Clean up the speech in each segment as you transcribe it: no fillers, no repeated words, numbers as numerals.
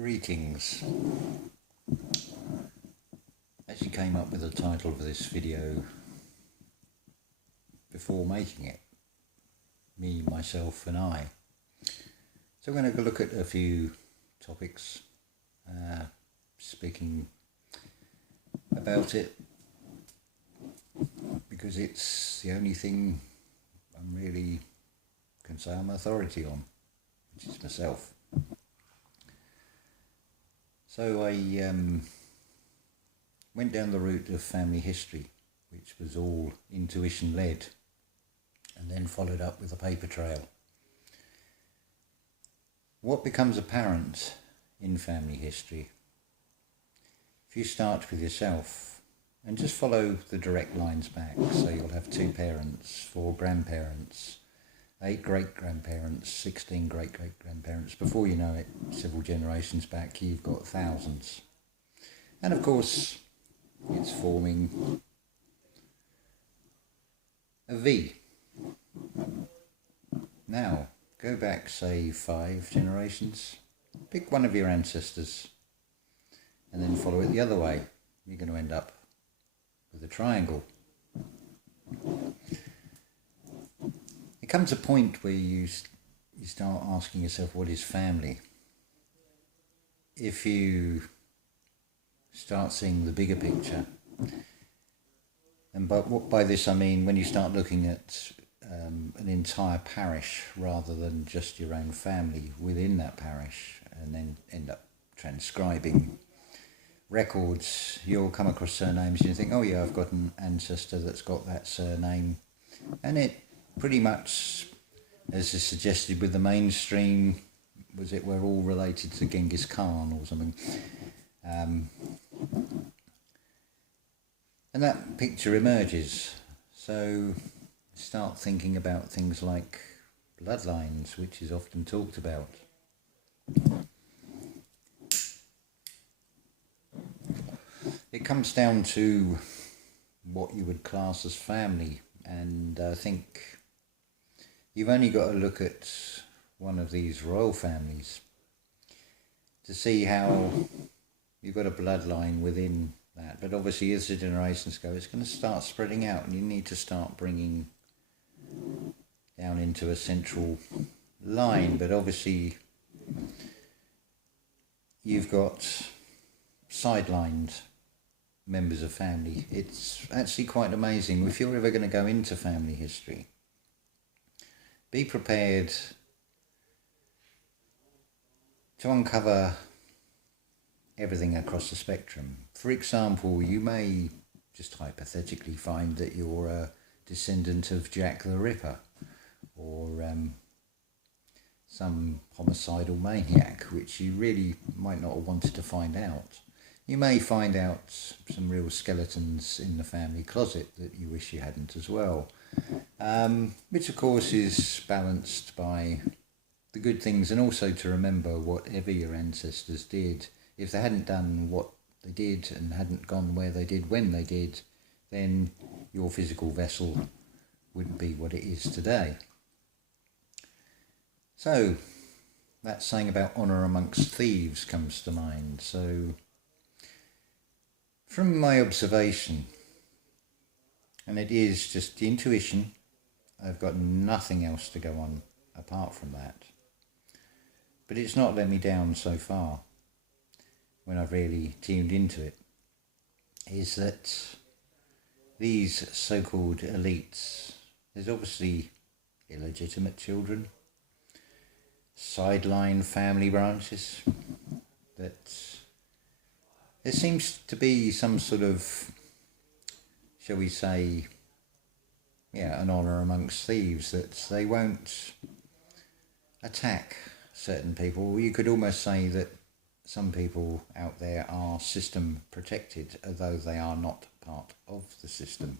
Greetings. Actually came up with the title of this video before making it. Me, myself and I. So we're going to look at a few topics, speaking about it, because it's the only thing I'm really can say I'm authority on, which is myself. So I went down the route of family history, which was all intuition led, and then followed up with a paper trail. What becomes apparent in family history, if you start with yourself and just follow the direct lines back, so you'll have 2 parents, 4 grandparents, 8 great-grandparents, 16 great-great-grandparents. Before you know it, several generations back, you've got thousands. And of course, it's forming a V. Now, go back, say, 5 generations. Pick one of your ancestors and then follow it the other way. You're going to end up with a triangle. It comes a point where you start asking yourself, what is family? If you start seeing the bigger picture, and by this I mean when you start looking at an entire parish rather than just your own family within that parish, and then end up transcribing records, you'll come across surnames and you think, oh yeah, I've got an ancestor that's got that surname, and it pretty much, as is suggested with the mainstream, was it we're all related to Genghis Khan or something, and that picture emerges. So start thinking about things like bloodlines, which is often talked about. It comes down to what you would class as family, and I think you've only got to look at one of these royal families to see how you've got a bloodline within that. But obviously as the generations go, it's going to start spreading out, and you need to start bringing down into a central line. But obviously you've got sidelined members of family. It's actually quite amazing. If you're ever going to go into family history, be prepared to uncover everything across the spectrum. For example, you may just hypothetically find that you're a descendant of Jack the Ripper, or some homicidal maniac, which you really might not have wanted to find out. You may find out some real skeletons in the family closet that you wish you hadn't as well, which of course is balanced by the good things, and also to remember whatever your ancestors did, if they hadn't done what they did and hadn't gone where they did when they did, then your physical vessel wouldn't be what it is today. So that saying about honour amongst thieves comes to mind. So from my observation, and it is just intuition, I've got nothing else to go on apart from that, but it's not let me down so far when I've really tuned into it, is that these so-called elites, there's obviously illegitimate children, sideline family branches, that there seems to be some sort of, shall we say, an honour amongst thieves, that they won't attack certain people. You could almost say that some people out there are system protected, although they are not part of the system.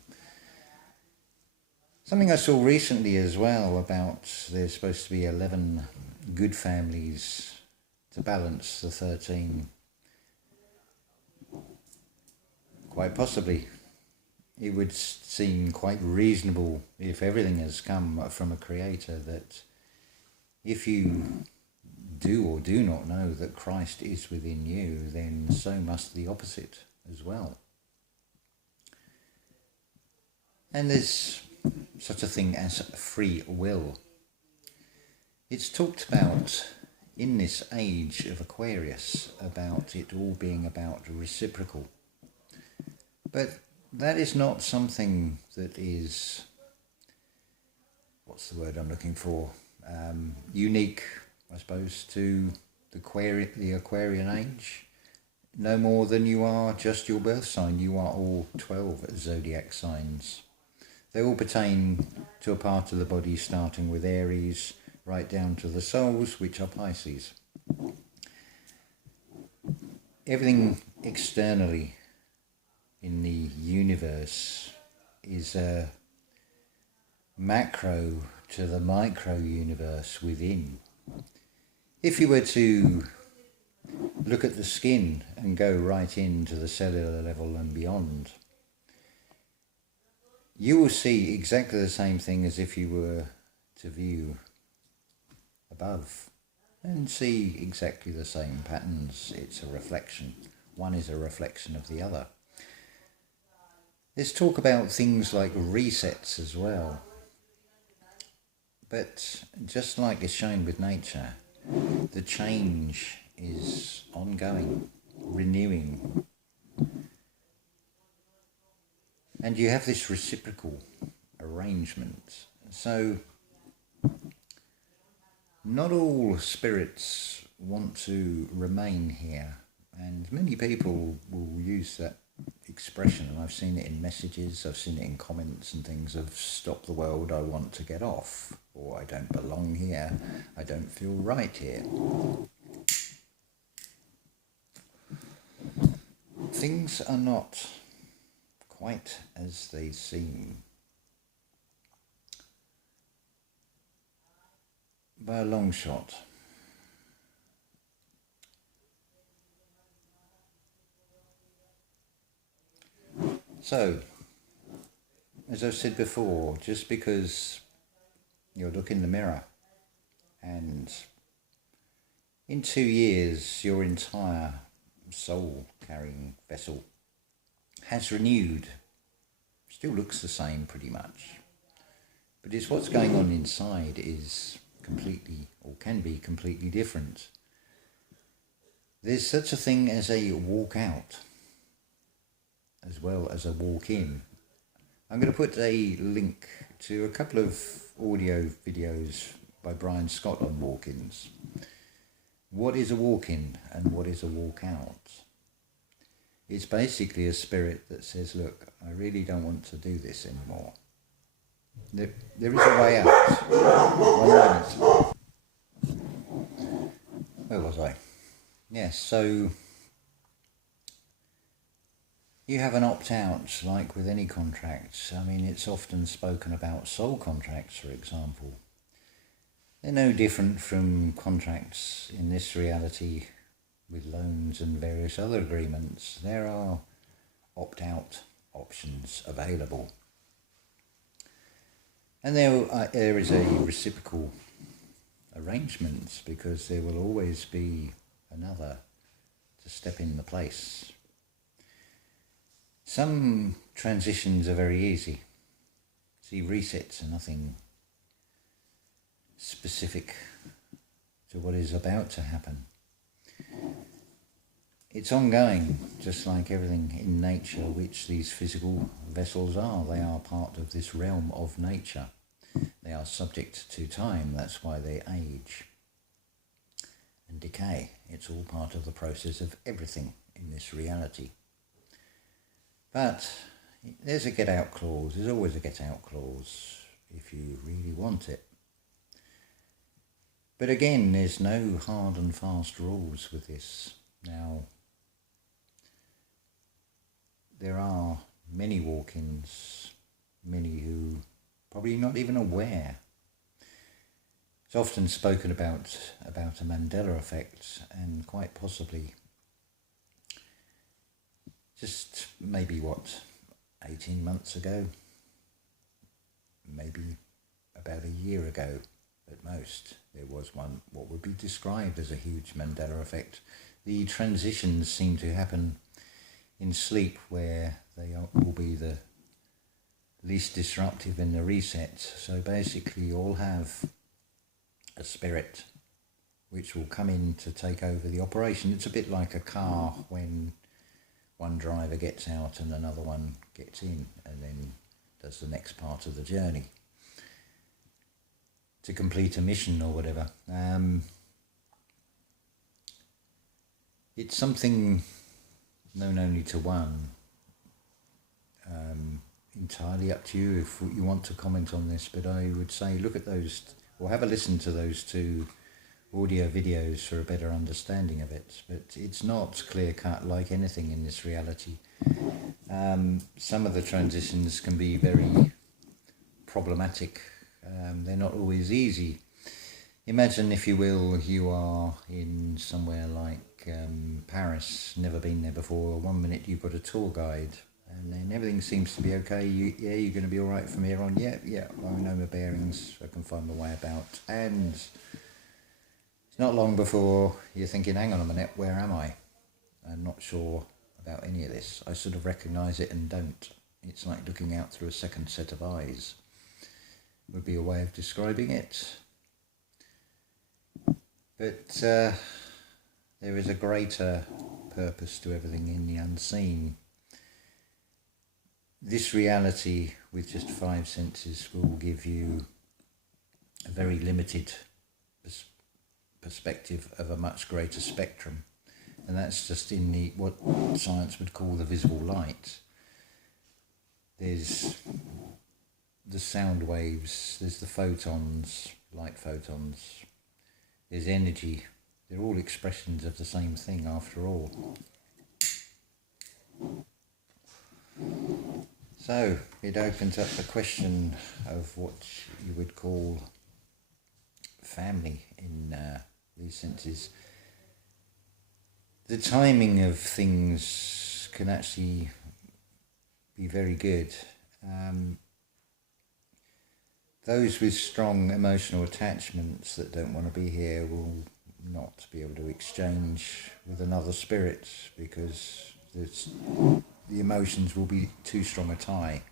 Something I saw recently as well about there's supposed to be 11 good families to balance the 13. Quite possibly. It would seem quite reasonable, if everything has come from a creator, that if you do or do not know that Christ is within you, then so must the opposite as well. And there's such a thing as free will. It's talked about in this age of Aquarius about it all being about reciprocal. But that is not something that is, what's the word I'm looking for, unique, I suppose, to the Aquarian age. No more than you are just your birth sign. You are all 12 zodiac signs. They all pertain to a part of the body starting with Aries, right down to the souls, which are Pisces. Everything externally in the universe is a macro to the micro universe within. If you were to look at the skin and go right into the cellular level and beyond, you will see exactly the same thing as if you were to view above and see exactly the same patterns. It's a reflection. One is a reflection of the other. Let's talk about things like resets as well. But just like is shown with nature, the change is ongoing, renewing. And you have this reciprocal arrangement. So not all spirits want to remain here, and many people will use that expression, and I've seen it in messages, I've seen it in comments and things of "stop the world, I want to get off," or "I don't belong here, I don't feel right here." Things are not quite as they seem. By a long shot. So, as I've said before, just because you look in the mirror and in 2 years your entire soul-carrying vessel has renewed, still looks the same pretty much, but it's what's going on inside is completely, or can be completely different. There's such a thing as a walk out as well as a walk in. I'm going to put a link to a couple of audio videos by Brian Scott on walk-ins. What is a walk-in and what is a walk out? It's basically a spirit that says, look, I really don't want to do this anymore. There is a way out. 1 moment. Where was I? Yes, so you have an opt-out, like with any contract. I mean, it's often spoken about soul contracts, for example. They're no different from contracts in this reality with loans and various other agreements. There are opt-out options available. And there is a reciprocal arrangement, because there will always be another to step in the place. Some transitions are very easy. See, resets are nothing specific to what is about to happen. It's ongoing, just like everything in nature, which these physical vessels are. They are part of this realm of nature. They are subject to time, that's why they age and decay. It's all part of the process of everything in this reality. But there's a get out clause, there's always a get out clause if you really want it. But again, there's no hard and fast rules with this. Now, there are many walk-ins, many who probably not even aware. It's often spoken about a Mandela effect, and quite possibly just maybe 18 months ago, maybe about a year ago, at most. There was one, what would be described as a huge Mandela effect. The transitions seem to happen in sleep, where they will be the least disruptive in the reset. So basically you all have a spirit which will come in to take over the operation. It's a bit like a car when one driver gets out and another one gets in and then does the next part of the journey to complete a mission or whatever. It's something known only to one. Entirely up to you if you want to comment on this, but I would say look at those, or have a listen to those two audio videos for a better understanding of it. But it's not clear-cut like anything in this reality. Some of the transitions can be very problematic. They're not always easy. Imagine, if you will, you are in somewhere like Paris, never been there before. 1 minute you've got a tour guide, and then everything seems to be okay. You're going to be all right from here on. Yeah, I know my bearings. I can find my way about. And it's not long before you're thinking, hang on a minute, where am I? I'm not sure about any of this. I sort of recognise it and don't. It's like looking out through a second set of eyes, would be a way of describing it. But there is a greater purpose to everything in the unseen. This reality with just 5 senses will give you a very limited perspective of a much greater spectrum, and that's just in the what science would call the visible light. There's the sound waves, there's the photons, light photons, there's energy. They're all expressions of the same thing after all. So it opens up the question of what you would call family in these senses. The timing of things can actually be very good. Those with strong emotional attachments that don't want to be here will not be able to exchange with another spirit, because the emotions will be too strong a tie.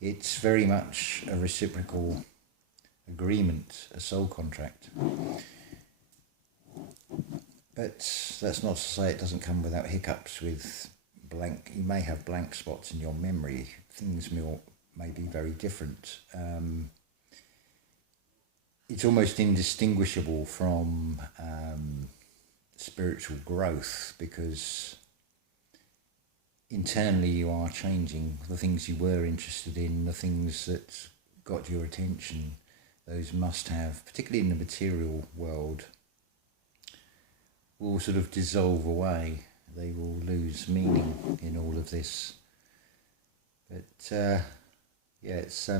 It's very much a reciprocal agreement, a soul contract. But that's not to say it doesn't come without hiccups, with blank. You may have blank spots in your memory. Things may be very different. It's almost indistinguishable from spiritual growth, because internally you are changing. The things you were interested in, the things that got your attention, those must have, particularly in the material world, will sort of dissolve away. They will lose meaning in all of this. But it's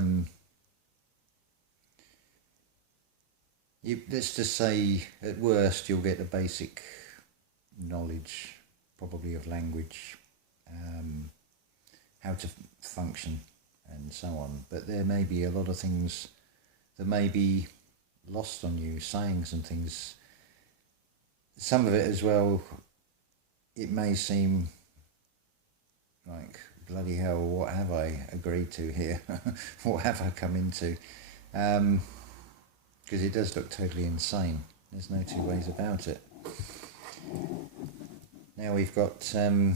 let's just say, at worst, you'll get a basic knowledge, probably of language, how to function, and so on. But there may be a lot of things that may be lost on you, sayings and things. Some of it as well, it may seem like, bloody hell, what have I agreed to here? What have I come into? Because it does look totally insane. There's no two ways about it. Now we've got a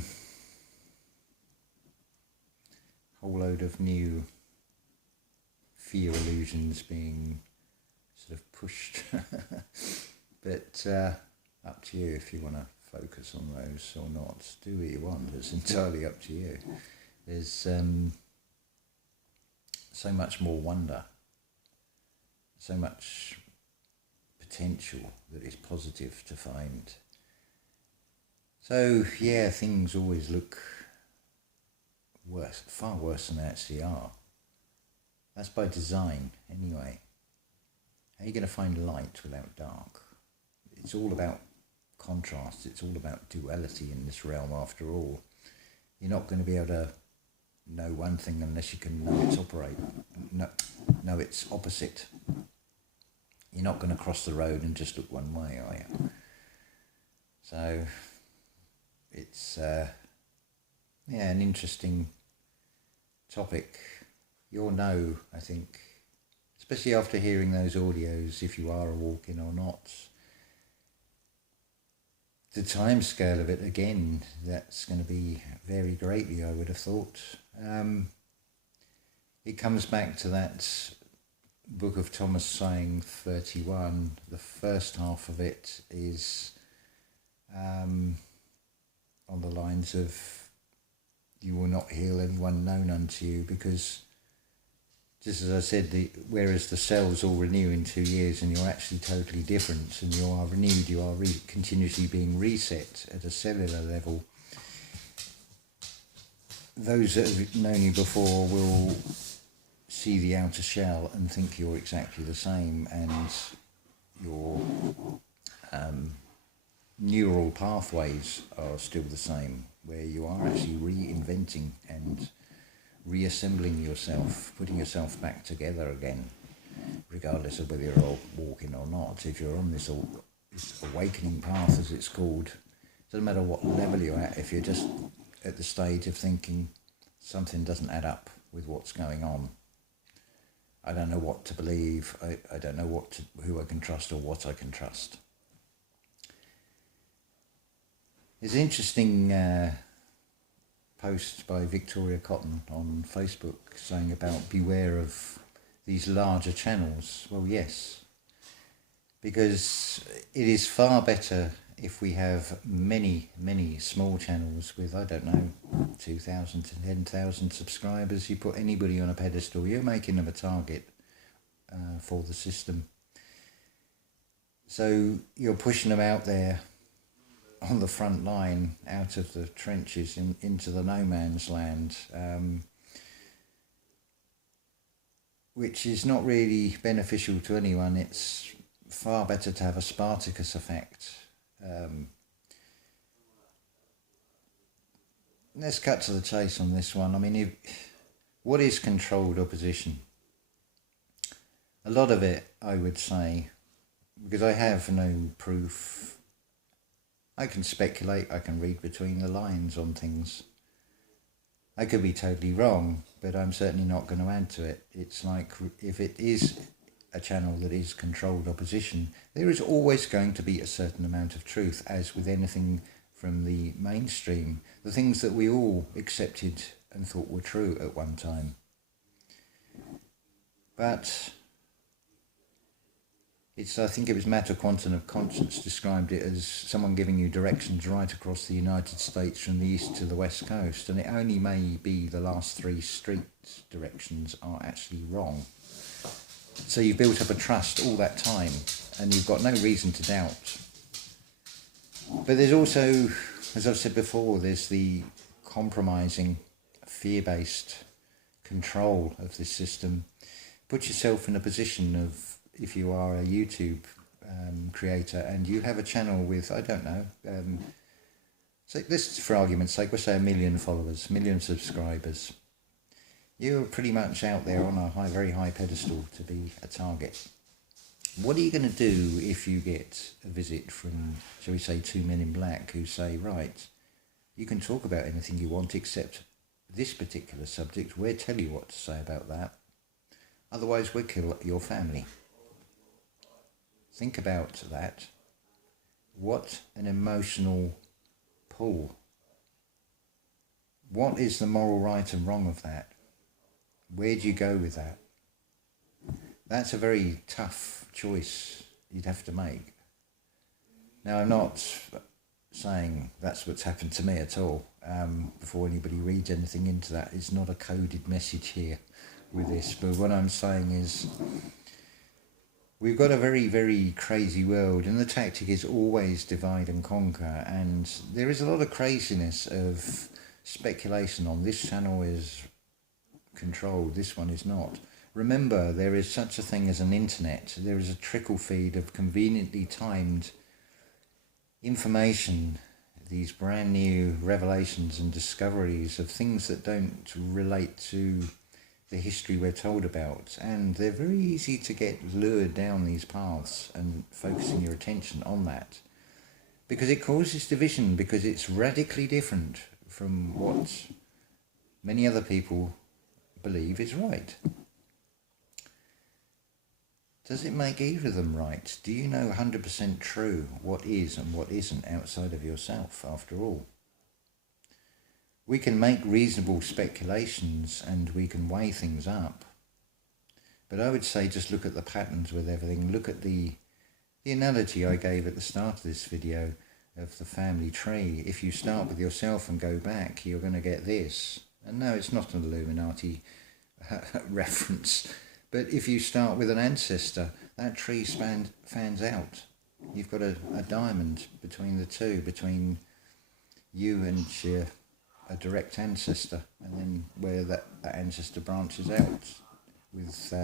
whole load of new fear illusions being sort of pushed. But up to you if you want to focus on those or not. Do what you want. It's entirely up to you. There's so much more wonder, so much potential that is positive to find. So yeah, things always look worse, far worse than they actually are. That's by design anyway. How are you going to find light without dark? It's all about contrast. It's all about duality in this realm after all. You're not going to be able to know one thing unless you can know its its opposite. You're not going to cross the road and just look one way, are you? So it's an interesting topic. You'll know, I think, especially after hearing those audios, if you are a walk-in or not. The time scale of it, again, that's going to be vary greatly, I would have thought. It comes back to that Book of Thomas saying 31. The first half of it is on the lines of, you will not heal anyone known unto you, because just as I said, whereas the cells all renew in 2 years and you're actually totally different and you are renewed, you are continuously being reset at a cellular level, those that have known you before will see the outer shell and think you're exactly the same, and your neural pathways are still the same, where you are actually reinventing and reassembling yourself, putting yourself back together again, regardless of whether you're walking or not. If you're on this awakening path, as it's called, it doesn't matter what level you're at. If you're just at the stage of thinking something doesn't add up with what's going on, I don't know what to believe, I don't know who I can trust or what I can trust. There's an interesting post by Victoria Cotton on Facebook saying about beware of these larger channels. Well, yes, because it is far better if we have many, many small channels with, I don't know, 2,000 to 10,000 subscribers. You put anybody on a pedestal, you're making them a target for the system. So you're pushing them out there on the front line, out of the trenches into the no man's land, which is not really beneficial to anyone. It's far better to have a Spartacus effect. Let's cut to the chase on this one. I mean, what is controlled opposition? A lot of it, I would say, because I have no proof, I can speculate, I can read between the lines on things. I could be totally wrong, but I'm certainly not going to add to it. It's like, if it is a channel that is controlled opposition, there is always going to be a certain amount of truth, as with anything from the mainstream, the things that we all accepted and thought were true at one time. But I think it was Matter Quantum of Conscience described it as someone giving you directions right across the United States from the east to the west coast, and it only may be the last 3 street directions are actually wrong. So you've built up a trust all that time, and you've got no reason to doubt. But there's also, as I've said before, there's the compromising, fear-based control of this system. Put yourself in a position of, if you are a YouTube creator and you have a channel with, I don't know, so this, for argument's sake, we'll say 1 million followers, 1 million subscribers. You're pretty much out there on a very high pedestal to be a target. What are you going to do if you get a visit from, shall we say, 2 men in black who say, right, you can talk about anything you want except this particular subject. We'll tell you what to say about that. Otherwise, we'll kill your family. Think about that. What an emotional pull. What is the moral right and wrong of that? Where do you go with that? That's a very tough choice you'd have to make. Now, I'm not saying that's what's happened to me at all. Before anybody reads anything into that, it's not a coded message here with this. But what I'm saying is, we've got a very, very crazy world, and the tactic is always divide and conquer. And there is a lot of craziness of speculation on this channel is controlled, this one is not. Remember, there is such a thing as an internet. There is a trickle feed of conveniently timed information, these brand new revelations and discoveries of things that don't relate to the history we're told about, and they're very easy to get lured down these paths and focusing your attention on that, because it causes division, because it's radically different from what many other people believe is right. Does it make either of them right? Do you know 100% true what is and what isn't outside of yourself, after all? We can make reasonable speculations and we can weigh things up. But I would say just look at the patterns with everything. Look at the analogy I gave at the start of this video of the family tree. If you start with yourself and go back, you're going to get this. And no, it's not an Illuminati reference. But if you start with an ancestor, that tree fans out. You've got a diamond between the two, between you and a direct ancestor, and then where that ancestor branches out with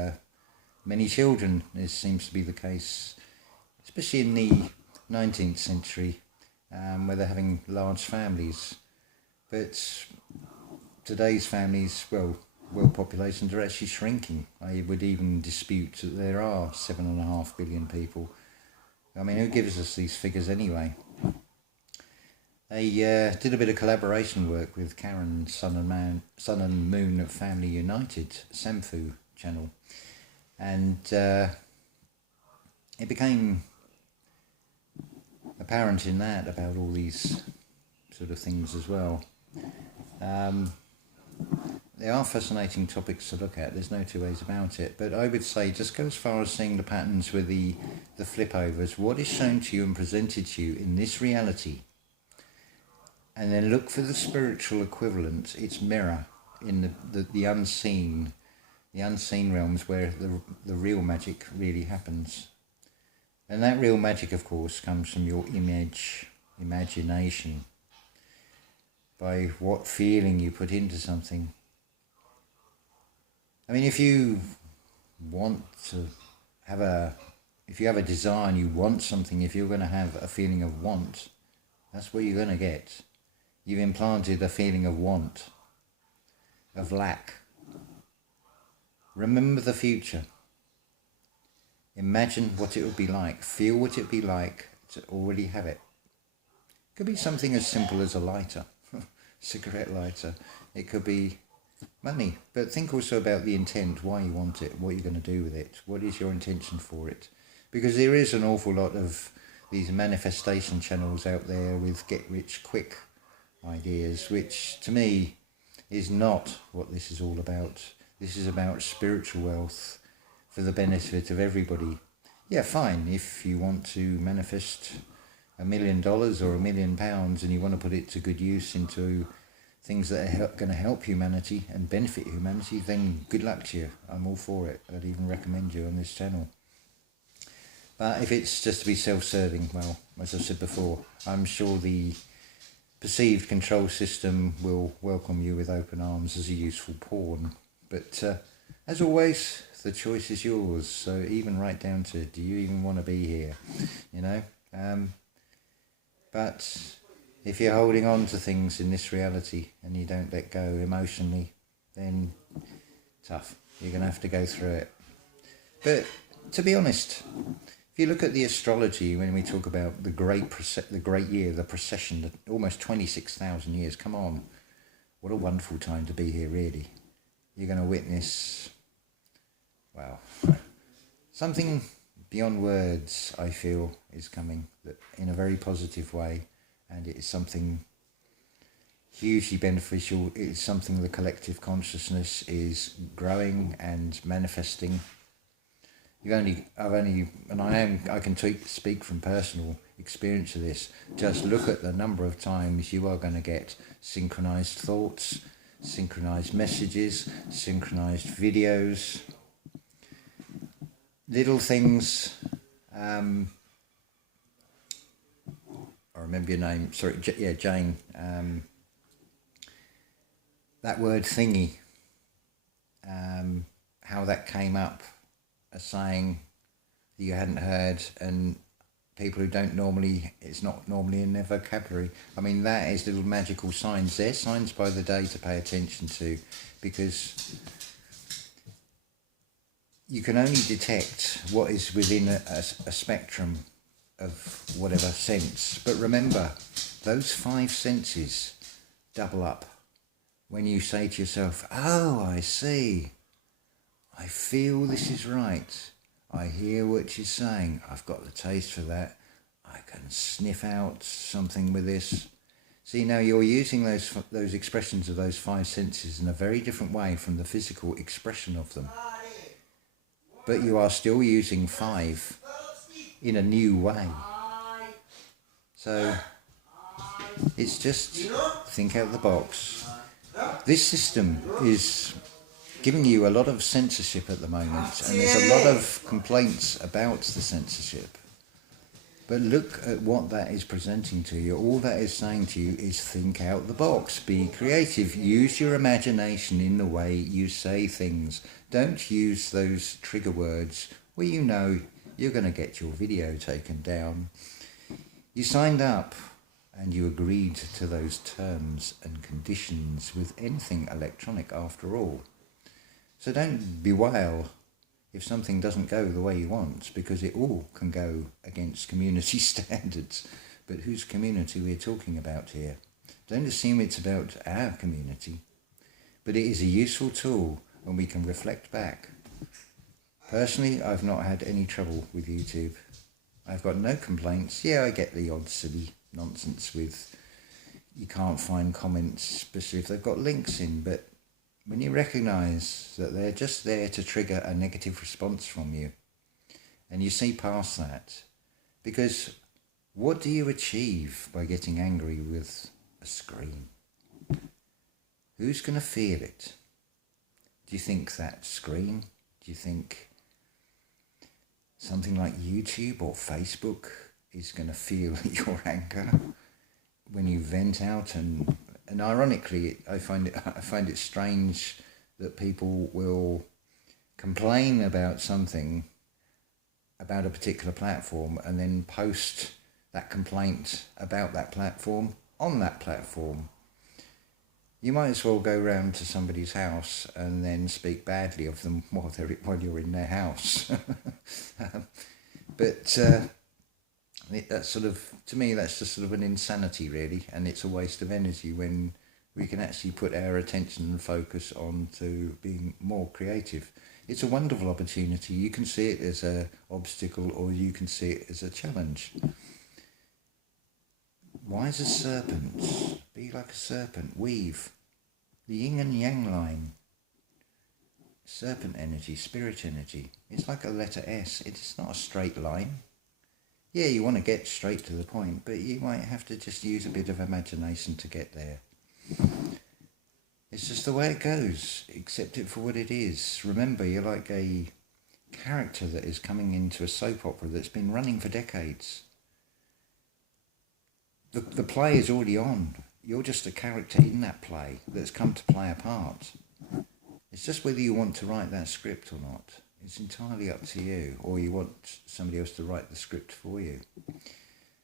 many children. This seems to be the case, especially in the 19th century, where they're having large families. But today's families, well, world populations are actually shrinking. I would even dispute that there are 7.5 billion people. I mean, who gives us these figures anyway? I did a bit of collaboration work with Karen, Sun and Moon of Family United, Samfu channel. And it became apparent in that about all these sort of things as well. They are fascinating topics to look at, there's no two ways about it, but I would say just go as far as seeing the patterns with the flip overs, what is shown to you and presented to you in this reality, and then look for the spiritual equivalent, its mirror, in the unseen realms where the real magic really happens. And that real magic, of course, comes from your imagination, by what feeling you put into something. I mean, if you have a desire and you want something, if you're going to have a feeling of want, that's what you're going to get. You've implanted a feeling of want, of lack. Remember the future. Imagine what it would be like. Feel what it would be like to already have it. It could be something as simple as a lighter, cigarette lighter. It could be money, but think also about the intent, why you want it, what you're going to do with it, what is your intention for it, because there is an awful lot of these manifestation channels out there with get rich quick ideas, which to me is not what this is all about. This is about spiritual wealth for the benefit of everybody. Yeah, fine, if you want to manifest $1 million or £1 million and you want to put it to good use into things that are going to help humanity and benefit humanity, then good luck to you. I'm all for it. I'd even recommend you on this channel. But if it's just to be self-serving, well, as I said before, I'm sure the perceived control system will welcome you with open arms as a useful pawn. But as always, the choice is yours. So even right down to, do you even want to be here? You know? But if you're holding on to things in this reality and you don't let go emotionally, then tough. You're going to have to go through it. But to be honest, if you look at the astrology, when we talk about the great year, the procession, almost 26,000 years, come on, what a wonderful time to be here, really. You're going to witness, wow, something beyond words, I feel, is coming that in a very positive way. And it is something hugely beneficial. It is something the collective consciousness is growing and manifesting. I can speak from personal experience of this. Just look at the number of times you are going to get synchronized thoughts, synchronized messages, synchronized videos, little things. I remember your name, sorry, Jane. That word thingy, how that came up, a saying that you hadn't heard, and people who don't normally, it's not normally in their vocabulary. I mean, that is little magical signs. They're signs by the day to pay attention to, because you can only detect what is within a spectrum of whatever sense. But remember, those 5 senses double up when you say to yourself, oh, I see, I feel this is right, I hear what she's saying, I've got the taste for that, I can sniff out something with this. See, now you're using those expressions of those 5 senses in a very different way from the physical expression of them. But you are still using 5 in a new way. So it's just think out of the box. This system is giving you a lot of censorship at the moment, and there's a lot of complaints about the censorship. But look at what that is presenting to you. All that is saying to you is think out the box, be creative, use your imagination in the way you say things. Don't use those trigger words where you know you're going to get your video taken down. You signed up and you agreed to those terms and conditions with anything electronic after all. So don't bewail if something doesn't go the way you want, because it all can go against community standards. But whose community we're talking about here? Don't assume it's about our community, but it is a useful tool and we can reflect back. Personally, I've not had any trouble with YouTube. I've got no complaints. Yeah, I get the odd silly nonsense with you can't find comments, especially if they've got links in, but when you recognise that they're just there to trigger a negative response from you, and you see past that, because what do you achieve by getting angry with a screen? Who's going to feel it? Do you think that screen? Do you think something like YouTube or Facebook is going to feel your anger when you vent out? And ironically, I find it strange that people will complain about something, about a particular platform, and then post that complaint about that platform on that platform. You might as well go round to somebody's house and then speak badly of them while you're in their house. But that's sort of, to me, that's just sort of an insanity, really, and it's a waste of energy when we can actually put our attention and focus on to being more creative. It's a wonderful opportunity. You can see it as an obstacle or you can see it as a challenge. Wise as serpents, be like a serpent, weave the yin and yang line. Serpent energy, spirit energy, it's like a letter S. It's not a straight line. Yeah, you want to get straight to the point, but you might have to just use a bit of imagination to get there. It's just the way it goes. Accept it for what it is. Remember, you're like a character that is coming into a soap opera that's been running for decades. The play is already on. You're just a character in that play that's come to play a part. It's just whether you want to write that script or not. It's entirely up to you, or you want somebody else to write the script for you.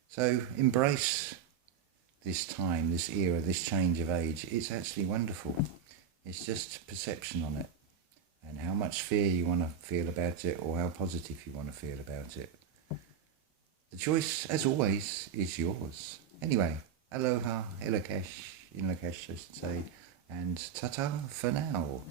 So embrace this time, this era, this change of age. It's actually wonderful. It's just perception on it, and how much fear you want to feel about it, or how positive you want to feel about it. The choice, as always, is yours. Anyway, aloha, ilakesh, I should say, and ta-ta for now.